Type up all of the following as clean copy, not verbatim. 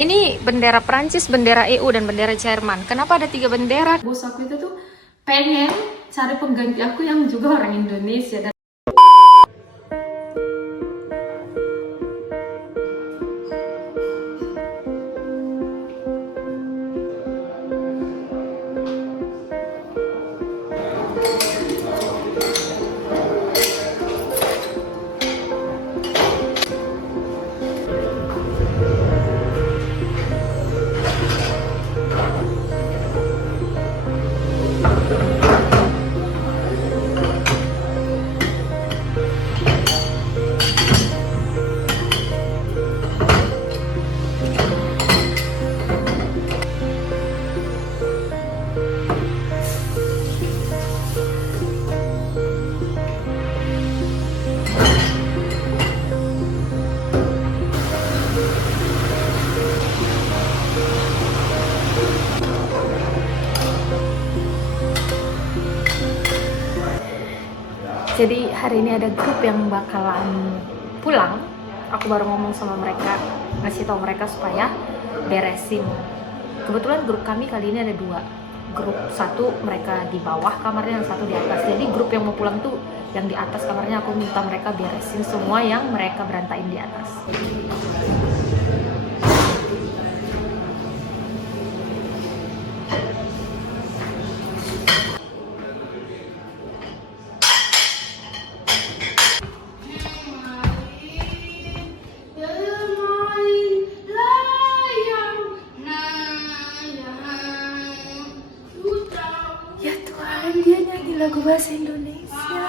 Ini bendera Prancis, bendera EU, dan bendera Jerman. Kenapa ada 3 bendera? Bos aku itu tuh pengen cari pengganti aku yang juga orang Indonesia. Jadi hari ini ada grup yang bakalan pulang. Aku baru ngomong sama mereka, ngasih tahu mereka supaya beresin. Kebetulan grup kami kali ini ada 2. Grup satu mereka di bawah kamarnya, yang satu di atas. Jadi grup yang mau pulang tuh yang di atas kamarnya, aku minta mereka beresin semua yang mereka berantain di atas. Ya Tuhan, dia nyanyi lagu bahasa Indonesia.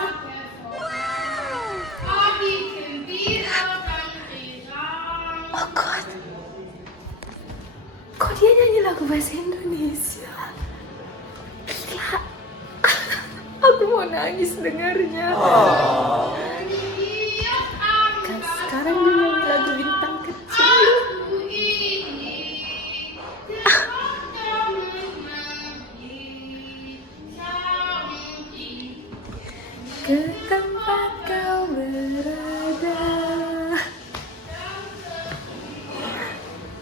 Oh God, kok dia nyanyi lagu bahasa Indonesia? Gila, aku mau nangis dengarnya. Guys, sekarang dia nyanyi lagu Bintang Kecil. Ke tempat kau berada.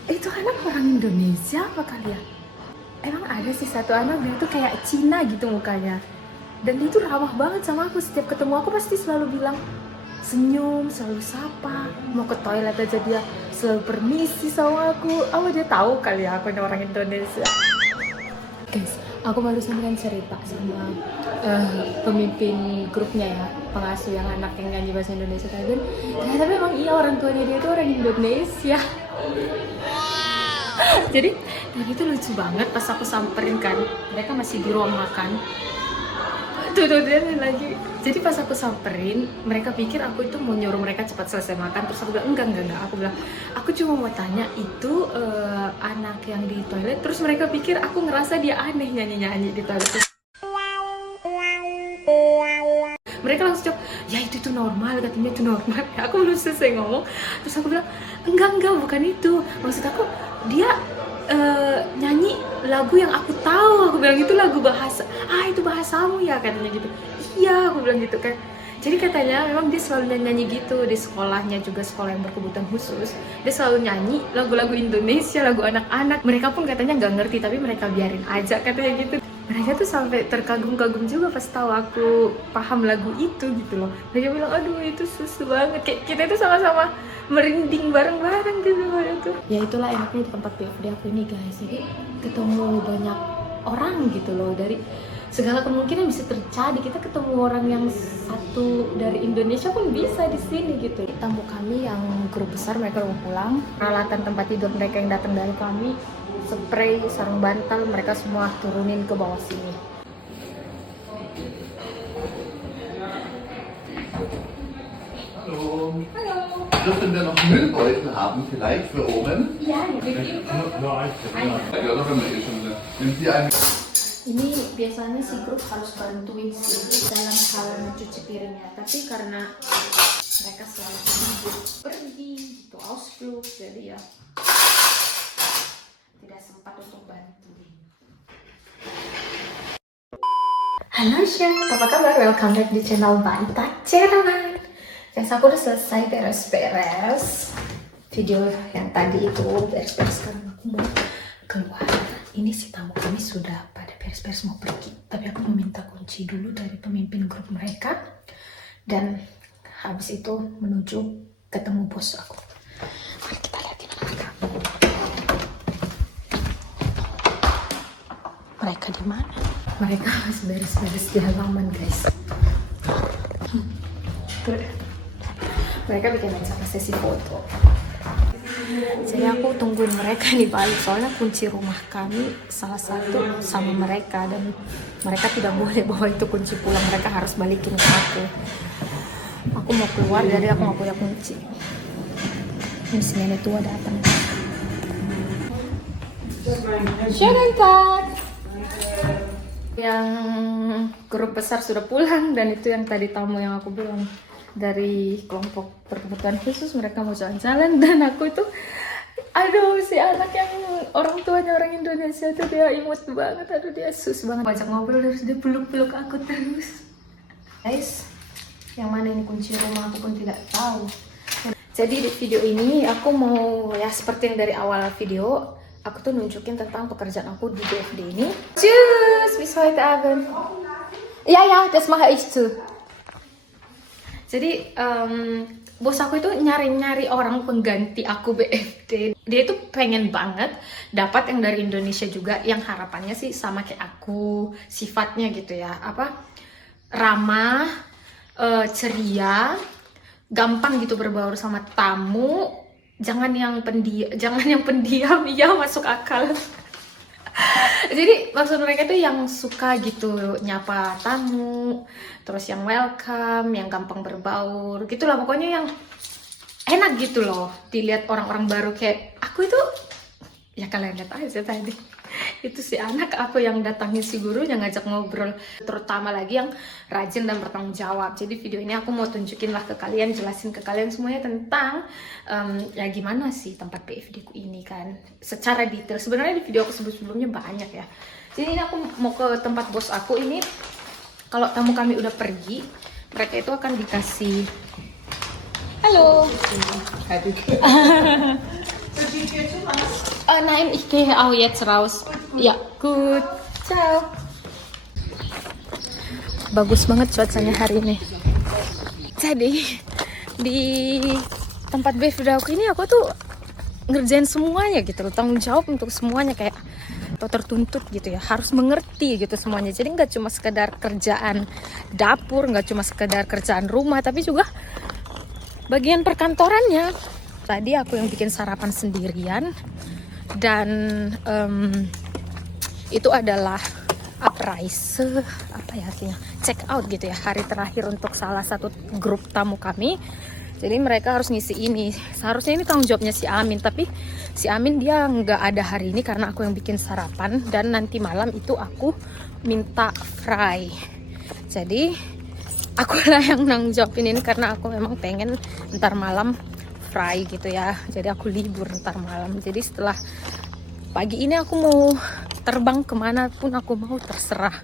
Itu anak orang Indonesia apa kali ya? Emang ada sih satu anak dia tuh kayak Cina gitu mukanya. Dan dia tuh ramah banget sama aku. Setiap ketemu aku pasti selalu bilang senyum, selalu sapa. Mau ke toilet aja dia selalu permisi sama aku. Apa dia tahu kali ya aku ini orang Indonesia? Guys, aku barusan kan cerita sama pemimpin grupnya ya, pengasuh yang anak yang nyanyi bahasa Indonesia tadi. Tapi emang iya orang tuanya dia tuh orang Indonesia. Jadi tadi itu lucu banget pas aku samperin kan, mereka masih di ruang makan. Tuh dia lagi. Jadi pas aku samperin, mereka pikir aku itu mau nyuruh mereka cepat selesai makan. Terus aku bilang enggak. Aku bilang aku cuma mau tanya itu anak yang di toilet. Terus mereka pikir aku ngerasa dia aneh nyanyi di toilet. Mereka langsung jawab, ya itu normal, katanya itu normal. Aku belum selesai ngomong, terus aku bilang enggak bukan itu. Maksud aku dia nyanyi lagu yang aku tahu. Aku bilang itu lagu bahasa. Itu bahasamu ya, katanya gitu. Iya, aku bilang gitu kan. Jadi katanya memang dia selalu nyanyi gitu di sekolahnya, juga sekolah yang berkebutuhan khusus. Dia selalu nyanyi lagu-lagu Indonesia, lagu anak-anak. Mereka pun katanya nggak ngerti, tapi mereka biarin aja katanya gitu. Mereka tuh sampai terkagum-kagum juga pas tahu aku paham lagu itu gitu loh. Mereka bilang, aduh itu susu banget. Kayak kita itu sama-sama merinding bareng-bareng gitu tuh. Ya itulah enaknya di tempat PFD aku ini guys. Jadi ketemu banyak orang gitu loh, dari segala kemungkinan bisa terjadi. Kita ketemu orang yang satu dari Indonesia pun bisa di sini gitu. Tamu kami yang grup besar, mereka mau pulang. Peralatan tempat tidur mereka yang datang dari kami, spray, sarung bantal, mereka semua turunin ke bawah sini. Hallo. Dürfen wir noch Müllbeutel haben vielleicht für oben? Ja, Ja, doch haben wir eh schon. Wenn Sie einen... Ini biasanya si grup harus bantuin sih dalam hal mencuci piringnya, tapi karena mereka selalu sibuk pergi gitu, ausflug, jadi ya tidak sempat untuk bantuin. Halo Chef, apa kabar? Welcome back di channel Bantat Jerman. Guys, aku udah selesai beres-beres video yang tadi itu beres-beres sekarang aku mau keluar. Ini si tamu kami sudah pada beres-beres mau pergi, tapi aku mau minta kunci dulu dari pemimpin grup mereka dan habis itu menuju ketemu bos aku. Mari kita lihat di mana mereka di mana. Mereka masih beres-beres di halaman, guys. Mereka bikin acara sesi foto. Jadi aku tungguin mereka di balik, soalnya kunci rumah kami salah satu sama mereka dan mereka tidak boleh bawa itu kunci pulang, mereka harus balikin ke aku. Aku mau keluar jadi aku nggak punya kunci. Ini si nenek tua datang. Syarat. Yang grup besar sudah pulang dan itu yang tadi tamu yang aku bilang dari kelompok berkebutuhan khusus, mereka mau jalan-jalan dan aku itu aduh si anak yang orang tuanya orang Indonesia tuh dia imut banget, aduh dia sus banget, ajak ngobrol terus dia peluk-peluk aku terus. Guys, yang mana ini kunci rumah aku pun tidak tahu. Jadi di video ini aku mau ya seperti yang dari awal video aku tuh nunjukin tentang pekerjaan aku di BFD ini. Tschüss, bis heute Abend. Ja, das mache ich zu. Jadi bos aku itu nyari-nyari orang pengganti aku BFD. Dia itu pengen banget dapat yang dari Indonesia juga, yang harapannya sih sama kayak aku sifatnya gitu ya, apa ramah, ceria, gampang gitu berbaur sama tamu, jangan yang pendiam, ya masuk akal. Jadi maksud mereka tuh yang suka gitu nyapa tamu, terus yang welcome, yang gampang berbaur, gitulah pokoknya yang enak gitu loh dilihat orang-orang baru kayak aku itu. Ya kalian lihat aja tadi itu si anak aku yang datangin si guru yang ngajak ngobrol, terutama lagi yang rajin dan bertanggung jawab. Jadi video ini aku mau tunjukin lah ke kalian, jelasin ke kalian semuanya tentang ya gimana sih tempat BFD ku ini kan secara detail. Sebenarnya di video aku sebelumnya banyak ya. Jadi ini aku mau ke tempat bos aku ini. Kalau tamu kami udah pergi, mereka itu akan dikasih halo. Nein, ich gehe auch jetzt raus. Ya, gut. Ciao. Bagus banget cuacanya hari ini. Jadi di tempat BFD aku ini aku tuh ngerjain semuanya gitu loh, tanggung jawab untuk semuanya kayak atau tertuntut gitu ya, harus mengerti gitu semuanya. Jadi nggak cuma sekedar kerjaan dapur, nggak cuma sekedar kerjaan rumah, tapi juga bagian perkantorannya. Tadi aku yang bikin sarapan sendirian dan itu adalah uprise, apa ya artinya, check out gitu ya, hari terakhir untuk salah satu grup tamu kami. Jadi mereka harus ngisi ini. Seharusnya ini tanggung jawabnya si Amin, tapi si Amin dia nggak ada hari ini karena aku yang bikin sarapan dan nanti malam itu aku minta fry. Jadi aku lah yang nanggung jawabin ini karena aku memang pengen ntar malam fry gitu ya. Jadi aku libur ntar malam. Jadi setelah pagi ini aku mau terbang kemana pun aku mau, terserah.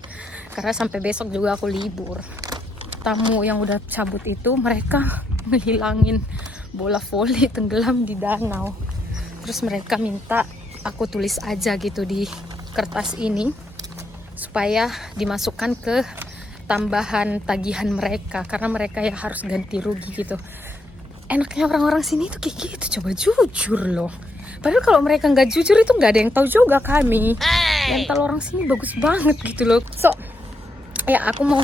Karena sampai besok juga aku libur. Tamu yang udah cabut itu mereka menghilangin bola voli tenggelam di danau. Terus mereka minta aku tulis aja gitu di kertas ini supaya dimasukkan ke tambahan tagihan mereka karena mereka ya harus ganti rugi gitu. Enaknya orang-orang sini tuh kayak gitu, coba jujur loh. Padahal kalau mereka nggak jujur itu nggak ada yang tahu juga kami. Mental orang sini bagus banget gitu loh. So ya aku mau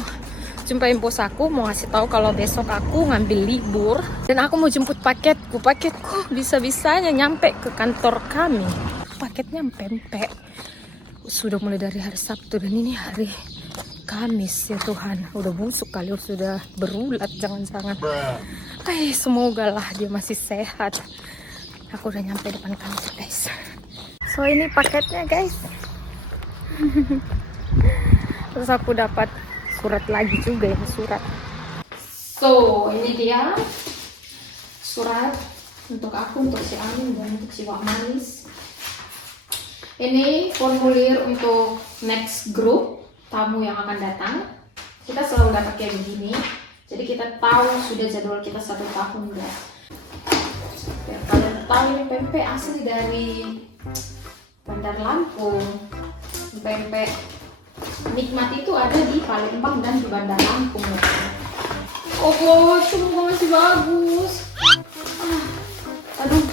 jumpain bos aku, mau ngasih tahu kalau besok aku ngambil libur dan aku mau jemput paketku. Paketku bisa-bisanya nyampe ke kantor kami. Paketnya pempek. Sudah mulai dari hari Sabtu dan ini hari Kamis ya Tuhan. Udah busuk kali, sudah berulat jangan-jangan. Semoga lah dia masih sehat. Aku udah nyampe depan kantor guys. So ini paketnya guys. Terus aku dapat surat lagi juga, ini surat. So ini dia surat untuk aku, untuk si Amin dan untuk si Wak Manis. Ini formulir untuk next group tamu yang akan datang. Kita selalu dapat kayak begini. Jadi kita tahu sudah jadwal kita 1 tahun guys. Biar kalian tahu ini pempek asli dari Bandar Lampung. Pempek nikmat itu ada di Palembang dan di Bandar Lampung. Oh, semoga masih bagus. Aduh,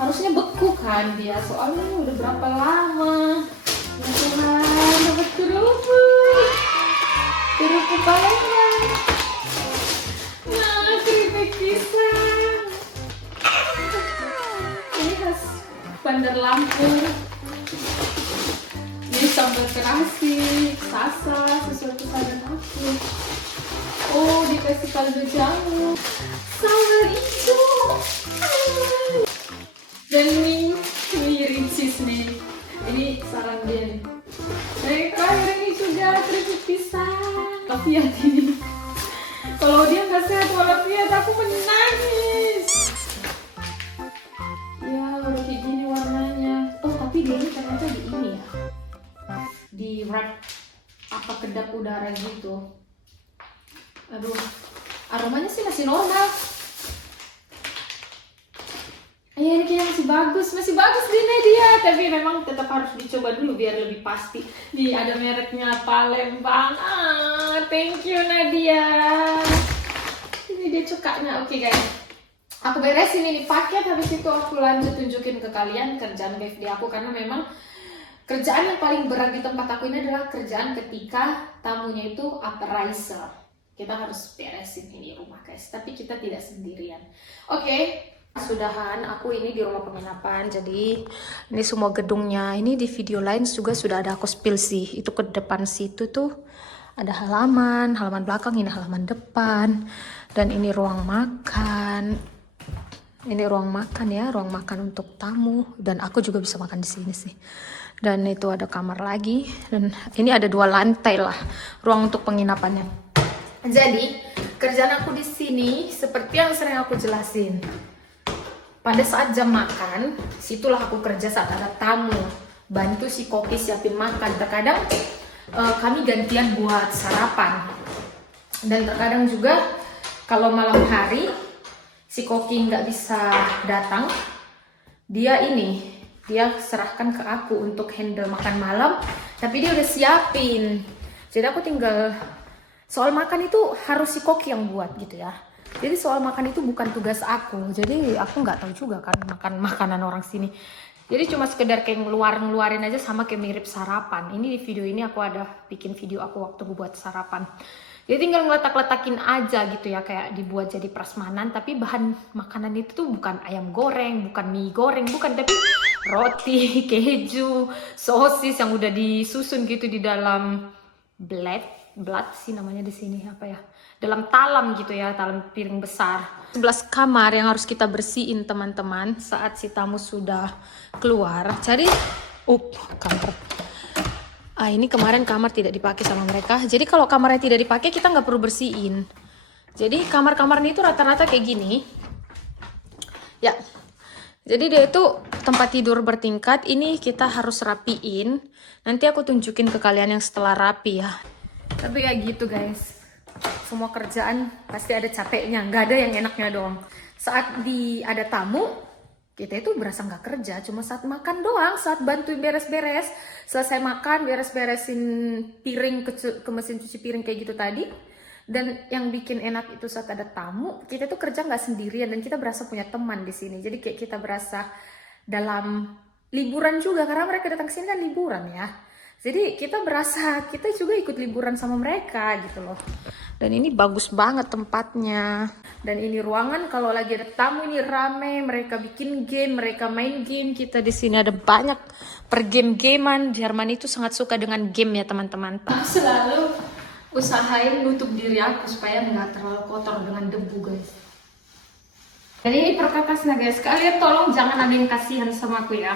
harusnya beku kan dia, soalnya ini udah berapa lama. Ya Tuhan, dapat kerupuk Palembang. Nah, keripik pisang. Ini khas Bandar Lampung. Ini sambal terasi, sasa, sesuai pesanan aku. Oh, dikasih kaldu jamur, sambal hijau. Dan ini ricis nih. Ini saran dia nih. Mereka ini juga keripik pisang. Tapi ya ini, kalau dia nggak sehat walafiat aku menangis. Ya baru kayak gini warnanya. Oh tapi dia ini ternyata di ini ya, di wrap apa kedap udara gitu. Aduh, aromanya sih masih normal. Ya ini kayaknya masih bagus di media, tapi memang tetap harus dicoba dulu biar lebih pasti. Nih ada mereknya Palembang. Thank you Nadia. Ini dia cukanya. Oke guys, aku beresin ini paket, habis itu aku lanjut tunjukin ke kalian kerjaan BFD aku, karena memang kerjaan yang paling berat di tempat aku ini adalah kerjaan ketika tamunya itu appetizer. Kita harus beresin ini rumah guys, tapi kita tidak sendirian. Oke. Sudahan aku ini di rumah penginapan, jadi ini semua gedungnya. Ini di video lain juga sudah ada aku spill sih. Itu ke depan situ tuh ada halaman belakang, ini halaman depan, dan ini ruang makan. Ini ruang makan ya, ruang makan untuk tamu, dan aku juga bisa makan di sini sih. Dan itu ada kamar lagi, dan ini ada 2 lantai lah ruang untuk penginapannya. Jadi kerjaan aku di sini seperti yang sering aku jelasin. Pada saat jam makan, situlah aku kerja saat ada tamu. Bantu si koki siapin makan. Terkadang kami gantian buat sarapan. Dan terkadang juga kalau malam hari si koki nggak bisa datang, dia serahkan ke aku untuk handle makan malam. Tapi dia udah siapin. Jadi aku tinggal, soal makan itu harus si koki yang buat gitu ya. Jadi soal makan itu bukan tugas aku. Jadi aku nggak tahu juga kan makan makanan orang sini. Jadi cuma sekedar kayak ngeluarin aja, sama kayak mirip sarapan. Ini di video ini aku ada bikin video aku waktu buat sarapan. Jadi tinggal ngeletak-letakin aja gitu ya, kayak dibuat jadi prasmanan. Tapi bahan makanan itu tuh bukan ayam goreng, bukan mie goreng, bukan. Tapi roti, keju, sosis yang udah disusun gitu di dalam blood sih namanya di sini, apa ya, dalam talam gitu ya, talam piring besar. 11 kamar yang harus kita bersihin teman-teman saat si tamu sudah keluar. Jadi kamar. Ini kemarin kamar tidak dipakai sama mereka. Jadi kalau kamarnya tidak dipakai kita nggak perlu bersihin. Jadi kamar-kamarnya itu rata-rata kayak gini. Ya. Jadi dia itu tempat tidur bertingkat. Ini kita harus rapiin. Nanti aku tunjukin ke kalian yang setelah rapi ya. Tapi ya gitu guys, semua kerjaan pasti ada capeknya, nggak ada yang enaknya doang. Saat ada tamu, kita itu berasa nggak kerja, cuma saat makan doang, saat bantuin beres-beres. Selesai makan, beres-beresin piring ke mesin cuci piring kayak gitu tadi. Dan yang bikin enak itu saat ada tamu, kita tuh kerja nggak sendirian, dan kita berasa punya teman di sini. Jadi kayak kita berasa dalam liburan juga, karena mereka datang ke sini kan liburan ya. Jadi kita berasa kita juga ikut liburan sama mereka gitu loh. Dan ini bagus banget tempatnya. Dan ini ruangan kalau lagi ada tamu ini rame, mereka bikin game, mereka main game. Kita di sini ada banyak pergame-gamean. Jerman itu sangat suka dengan game ya teman-teman. Aku selalu usahain nutup diri aku supaya nggak terlalu kotor dengan debu guys. Dan ini perkatasnya guys, kalian tolong jangan ada yang kasihan sama aku ya.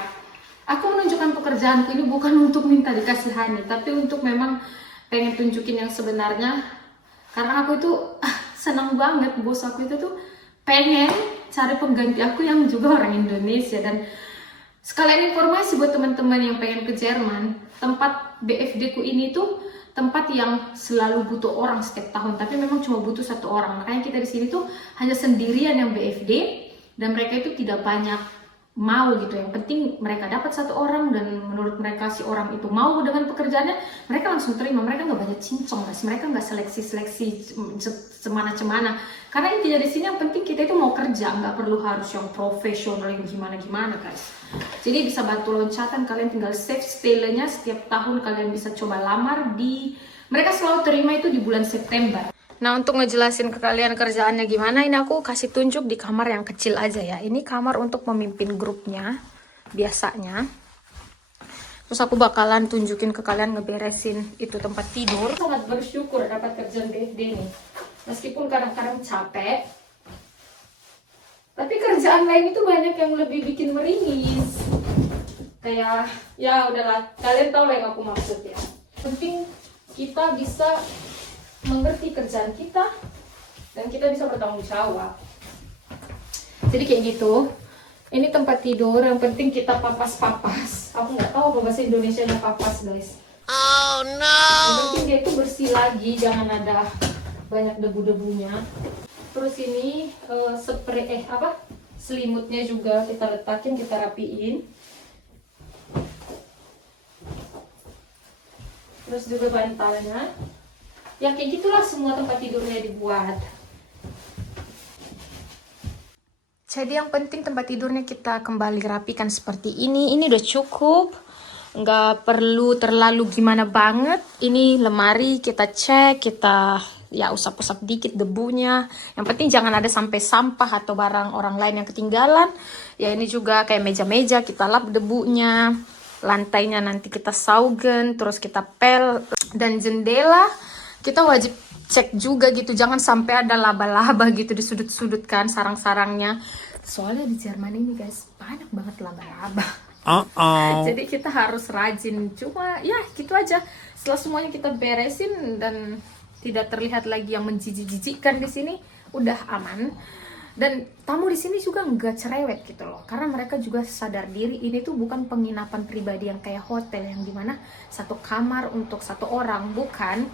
Aku menunjukkan pekerjaanku ini bukan untuk minta dikasihani, tapi untuk memang pengen tunjukin yang sebenarnya. Karena aku itu senang banget, bos aku itu tuh pengen cari pengganti aku yang juga orang Indonesia. Dan sekalian informasi buat teman-teman yang pengen ke Jerman, tempat BFD ku ini tuh tempat yang selalu butuh orang setiap tahun, tapi memang cuma butuh 1 orang. Makanya kita di sini tuh hanya sendirian yang BFD. dan mereka itu tidak banyak mau gitu. Yang penting mereka dapat satu orang dan menurut mereka si orang itu mau dengan pekerjaannya, mereka langsung terima. Mereka nggak banyak cincong guys, mereka nggak seleksi semana-cemana. Karena intinya di sini yang penting kita itu mau kerja, nggak perlu harus yang profesional yang gimana-gimana guys. Jadi bisa batu loncatan, kalian tinggal save style-nya, setiap tahun kalian bisa coba lamar di, mereka selalu terima itu di bulan September. Nah, untuk ngejelasin ke kalian kerjaannya gimana, ini aku kasih tunjuk di kamar yang kecil aja ya. Ini kamar untuk memimpin grupnya, biasanya. Terus aku bakalan tunjukin ke kalian ngeberesin itu tempat tidur. Sangat bersyukur dapat kerjaan BFD nih. Meskipun kadang-kadang capek, tapi kerjaan lain itu banyak yang lebih bikin meringis. Kayak, ya udahlah, kalian tahu lah yang aku maksud ya. Penting kita bisa mengerti kerjaan kita dan kita bisa bertanggung jawab. Jadi kayak gitu. Ini tempat tidur, yang penting kita papas-papas. Aku nggak tahu apa bahasa Indonesianya papas guys. Oh no. Yang penting dia itu bersih lagi, jangan ada banyak debu-debunya. Terus ini spray selimutnya juga kita letakin, kita rapiin. Terus juga bantalnya. Ya kayak gitulah semua tempat tidurnya dibuat. Jadi yang penting tempat tidurnya kita kembali rapikan seperti ini. Ini udah cukup, nggak perlu terlalu gimana banget. Ini lemari kita cek, kita ya usap-usap dikit debunya. Yang penting jangan ada sampai sampah atau barang orang lain yang ketinggalan. Ya ini juga kayak meja-meja kita lap debunya. Lantainya nanti kita saugen, terus kita pel. Dan jendela kita wajib cek juga gitu, jangan sampai ada laba-laba gitu di sudut-sudut kan, sarang-sarangnya. Soalnya di Jerman ini guys, banyak banget laba-laba. Jadi kita harus rajin. Cuma ya gitu aja. Setelah semuanya kita beresin dan tidak terlihat lagi yang menjijik-jijikkan di sini, udah aman. Dan tamu di sini juga nggak cerewet gitu loh, karena mereka juga sadar diri ini tuh bukan penginapan pribadi yang kayak hotel yang dimana satu kamar untuk satu orang, bukan.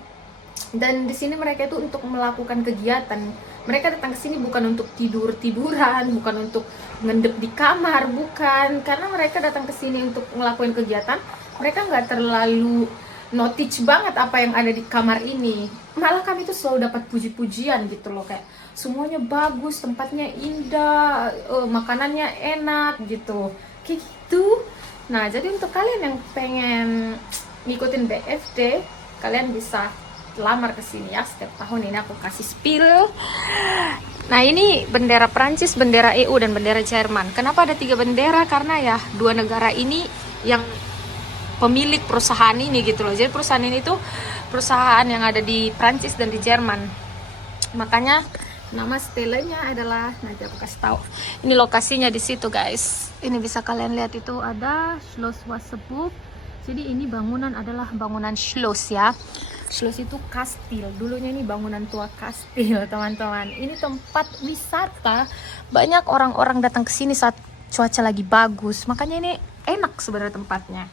Dan di sini mereka itu untuk melakukan kegiatan. Mereka datang ke sini bukan untuk tidur-tiduran, bukan untuk ngendep di kamar, bukan. Karena mereka datang ke sini untuk ngelakuin kegiatan, mereka nggak terlalu notice banget apa yang ada di kamar ini. Malah kami tuh selalu dapat puji-pujian gitu loh, kayak semuanya bagus, tempatnya indah, makanannya enak gitu, kayak gitu. Nah, jadi untuk kalian yang pengen ngikutin BFD, kalian bisa lamar ke sini ya. Setiap tahun ini aku kasih spill. Nah, ini bendera Prancis, bendera EU dan bendera Jerman. Kenapa ada 3 bendera? Karena ya 2 negara ini yang pemilik perusahaan ini gitu loh. Jadi perusahaan ini tuh perusahaan yang ada di Prancis dan di Jerman. Makanya nama stelanya adalah, nanti aku kasih tahu. Ini lokasinya di situ guys. Ini bisa kalian lihat, itu ada Schloss Wasserburg. Jadi ini bangunan adalah bangunan Schloss ya. Schloss itu kastil. Dulunya ini bangunan tua kastil, teman-teman. Ini tempat wisata. Banyak orang-orang datang ke sini saat cuaca lagi bagus. Makanya ini enak sebenarnya tempatnya.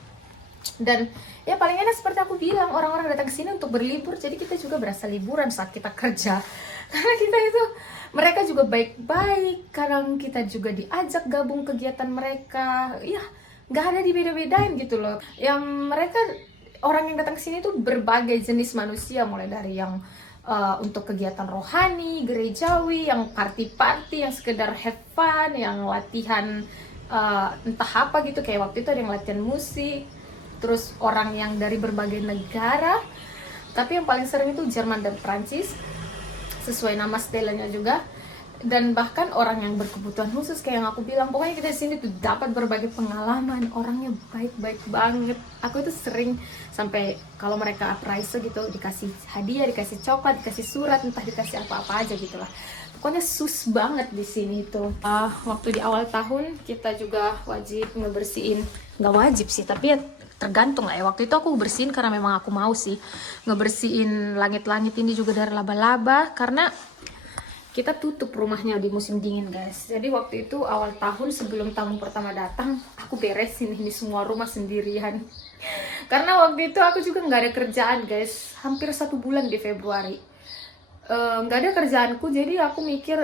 Dan ya paling enak seperti aku bilang, orang-orang datang ke sini untuk berlibur. Jadi kita juga berasa liburan saat kita kerja. Karena kita itu, mereka juga baik-baik. Kadang kita juga diajak gabung kegiatan mereka. Ya, nggak ada dibeda-bedain gitu loh. Yang mereka, orang yang datang ke sini tuh berbagai jenis manusia, mulai dari yang untuk kegiatan rohani, gerejawi, yang party-party, yang sekedar have fun, yang latihan entah apa gitu, kayak waktu itu ada yang latihan musik, terus orang yang dari berbagai negara. Tapi yang paling sering itu Jerman dan Prancis, sesuai nama stelanya juga. Dan bahkan orang yang berkebutuhan khusus kayak yang aku bilang, pokoknya kita di sini tuh dapat berbagai pengalaman. Orangnya baik-baik banget. Aku itu sering sampai kalau mereka appraisal gitu, dikasih hadiah, dikasih coklat, dikasih surat, entah dikasih apa-apa aja gitu lah. Pokoknya sus banget di sini tuh. Waktu di awal tahun kita juga wajib ngebersihin, nggak wajib sih, tapi ya tergantung lah ya. Waktu itu aku bersihin karena memang aku mau sih ngebersihin langit-langit ini juga dari laba-laba, karena kita tutup rumahnya di musim dingin guys. Jadi waktu itu awal tahun sebelum tamu pertama datang, aku beresin ini semua rumah sendirian. Karena waktu itu aku juga nggak ada kerjaan guys, hampir 1 bulan di Februari. nggak ada kerjaanku, jadi aku mikir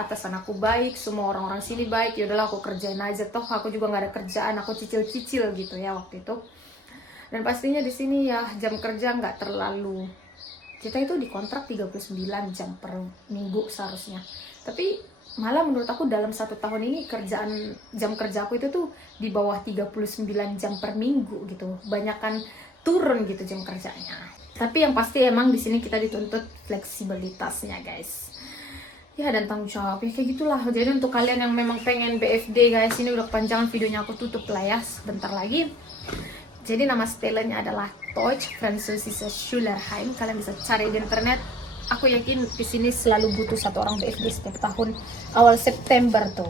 atasan aku baik, semua orang-orang sini baik, yaudahlah aku kerjain aja, toh aku juga nggak ada kerjaan, aku cicil-cicil gitu ya waktu itu. Dan pastinya di sini ya jam kerja nggak terlalu, kita itu dikontrak 39 jam per minggu seharusnya, tapi malah menurut aku dalam 1 tahun ini jam kerja aku itu tuh di bawah 39 jam per minggu gitu, banyakan turun gitu jam kerjanya. Tapi yang pasti emang di sini kita dituntut fleksibilitasnya guys. Ya dan tanggung jawabnya kayak gitulah. Jadi untuk kalian yang memang pengen BFD guys, ini udah kepanjangan videonya, aku tutup lah ya sebentar lagi. Jadi nama stylenya adalah Deutsch Französische Schülerheim. Kalian bisa cari di internet. Aku yakin di sini selalu butuh 1 orang BFD setiap tahun awal September tuh.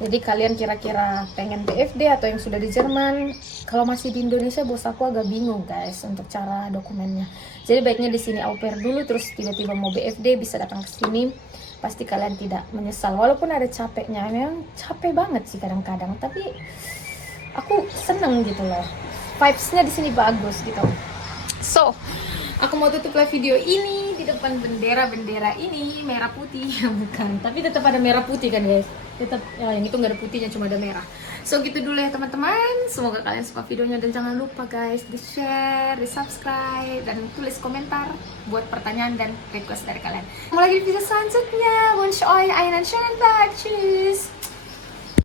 Jadi kalian kira-kira pengen BFD atau yang sudah di Jerman, kalau masih di Indonesia bos aku agak bingung guys untuk cara dokumennya. Jadi baiknya di sini au pair dulu, terus tiba-tiba mau BFD bisa datang ke sini. Pasti kalian tidak menyesal, walaupun ada capeknya, memang capek banget sih kadang-kadang, tapi aku seneng gitu loh. Vibes-nya di sini bagus gitu. So, aku mau tutup live video ini di depan bendera-bendera ini, merah putih, bukan, tapi tetap ada merah putih kan guys, tetap ya, yang itu nggak ada putihnya, cuma ada merah. So gitu dulu ya teman-teman, semoga kalian suka videonya dan jangan lupa guys di share, di subscribe, dan tulis komentar buat pertanyaan dan request dari kalian. Mau lagi di video selanjutnya, wünsche euch einen schönen Tag, tschüss.